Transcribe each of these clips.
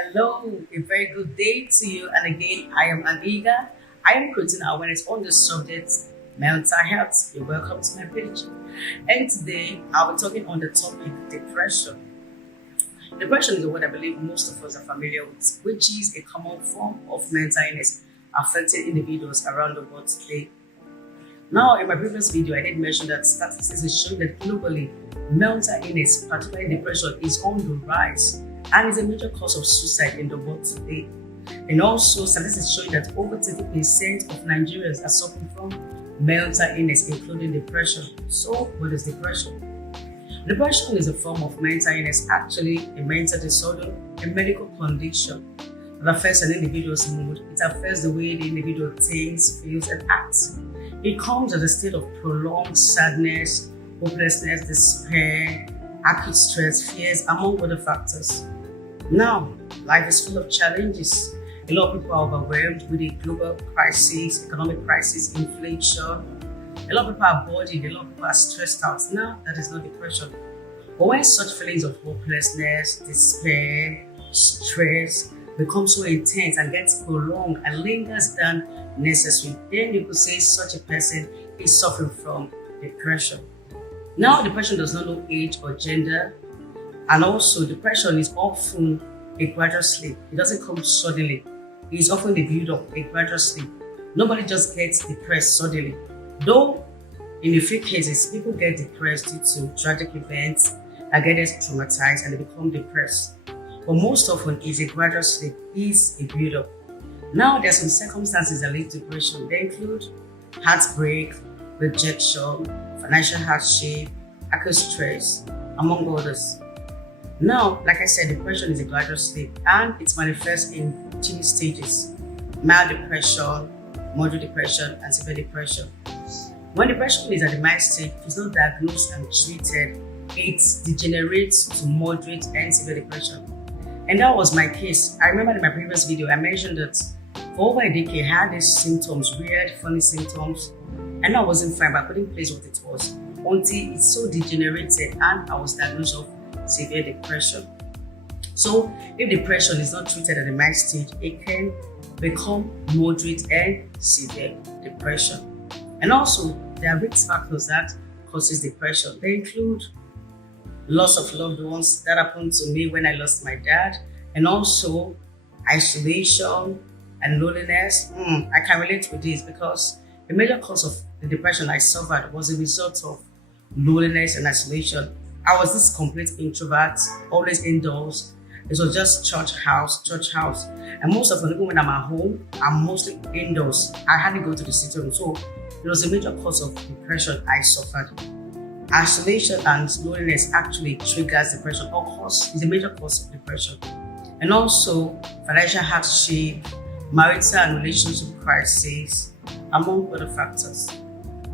Hello, a very good day to you. And again, I am Aniga. I am creating awareness on the subject mental health. You're welcome to my page. And today, I'll be talking on the topic depression. Depression is a word I believe most of us are familiar with, which is a common form of mental illness affecting individuals around the world today. Now, in my previous video, I did mention that statistics is showing that globally, mental illness, particularly depression, is on the rise and is a major cause of suicide in the world today. And also, statistics showing that over 30% of Nigerians are suffering from mental illness, including depression. So, what is depression? Depression is a form of mental illness, actually a mental disorder, a medical condition that affects an individual's mood. It affects the way the individual thinks, feels, and acts. It comes as a state of prolonged sadness, hopelessness, despair, acute stress, fears, among other factors. Now, life is full of challenges. A lot of people are overwhelmed with the global crisis, economic crisis, inflation. A lot of people are burdened, a lot of people are stressed out. Now, that is not depression. But when such feelings of hopelessness, despair, stress become so intense and gets prolonged and lingers than necessary, then you could say such a person is suffering from depression. Now, depression does not know age or gender, and also depression is often a gradual sleep. It doesn't come suddenly. It is often the build up, a gradual sleep. Nobody just gets depressed suddenly. Though, in a few cases, people get depressed due to tragic events and get traumatized and they become depressed. But most often, it's a gradual sleep, is a build up. Now, there are some circumstances that lead to depression. They include heartbreak, rejection, financial hardship, acute stress, among others. Now, like I said, depression is a gradual state and it manifests in three stages: mild depression, moderate depression, and severe depression. When depression is at the mild stage, if it's not diagnosed and treated, it degenerates to moderate and severe depression. And that was my case. I remember in my previous video, I mentioned that for over a decade, I had these symptoms, weird, funny symptoms, and I wasn't fine, but I couldn't place what it was until it so degenerated and I was diagnosed with severe depression. So, if depression is not treated at the mild stage, it can become moderate and severe depression. And also, there are risk factors that causes depression. They include loss of loved ones. That happened to me when I lost my dad, and also isolation and loneliness. I can relate with this because the major cause of the depression I suffered was a result of loneliness and isolation. I was this complete introvert, always indoors. It was just church house. And most of the time when I'm at home, I'm mostly indoors. I hardly go to the city room. So it was a major cause of depression I suffered. Isolation and loneliness actually triggers depression, or is a major cause of depression. And also financial hardship, marital and relationship crisis, among other factors.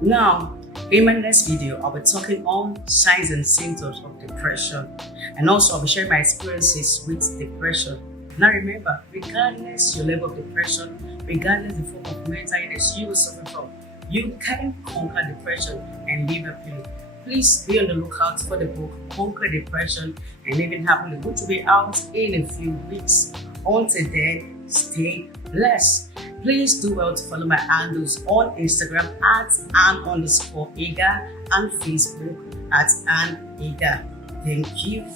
Now, in my next video, I'll be talking on signs and symptoms of depression, and also I'll be sharing my experiences with depression. Now remember, regardless your level of depression, regardless the form of mental illness you will suffer from, you can conquer depression and live happily. Please be on the lookout for the book Conquer Depression and Living Happily, which will be out in a few weeks. Until then, stay blessed. Please do well to follow my handles on Instagram at @Ann_Ega and Facebook at @Ann_Ega. Thank you.